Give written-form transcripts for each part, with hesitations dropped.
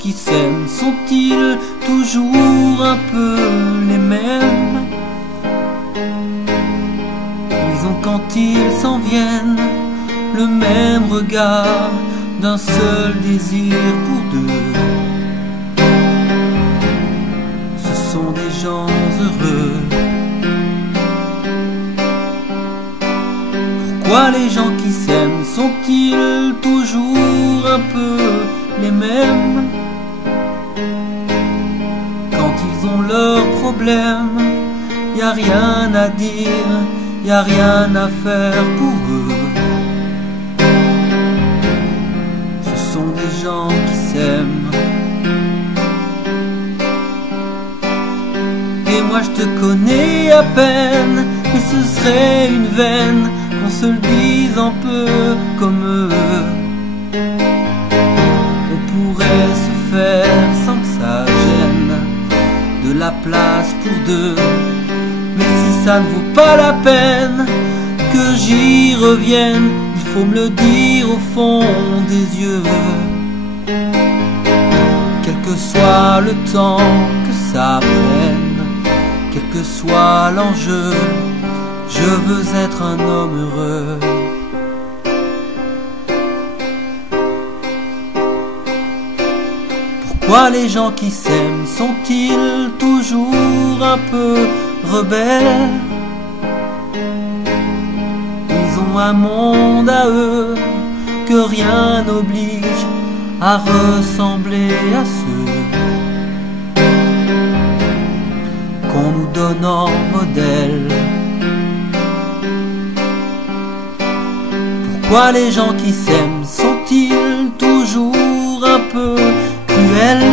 qui s'aiment sont-ils toujours un peu les mêmes? Ils ont quand ils s'en viennent le même regard d'un seul désir pour deux. Ce sont des gens heureux. Pourquoi les gens qui s'aiment sont-ils toujours un peu les mêmes? Quand ils ont leurs problèmes, y a rien à dire, y a rien à faire pour eux. Ce sont des gens qui s'aiment. Et moi je te connais à peine, mais ce serait une veine qu'on se le dise un peu comme eux. On pourrait se faire sans que ça gêne de la place pour deux. Mais si ça ne vaut pas la peine que j'y revienne, il faut me le dire au fond des yeux. Quel que soit le temps que ça prenne, quel que soit l'enjeu, je veux être un homme heureux. Pourquoi les gens qui s'aiment sont-ils toujours un peu rebelles? Ils ont un monde à eux que rien n'oblige à ressembler à ceux qu'on nous donne en modèle. Pourquoi les gens qui s'aiment sont-ils toujours un peu cruels?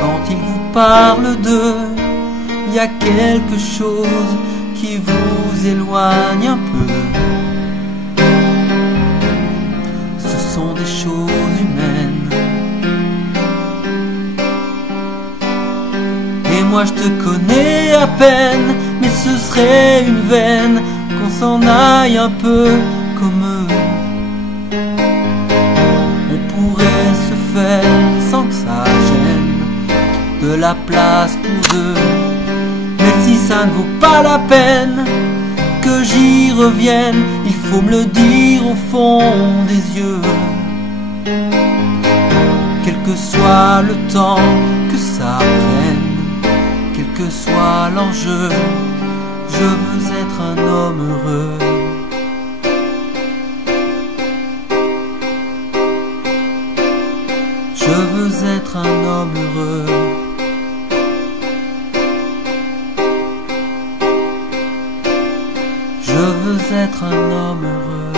Quand ils vous parlent d'eux, il y a quelque chose qui vous éloigne un peu. Ce sont des choses humaines. Et moi je te connais à peine, mais ce serait une veine qu'on s'en aille un peu comme eux. On pourrait se faire sans que ça gêne de la place pour deux. Mais si ça ne vaut pas la peine que j'y revienne, il faut me le dire au fond des yeux. Quel que soit le temps que ça prenne, quel que soit l'enjeu, je veux être un homme heureux. Je veux être un homme heureux. Je veux être un homme heureux.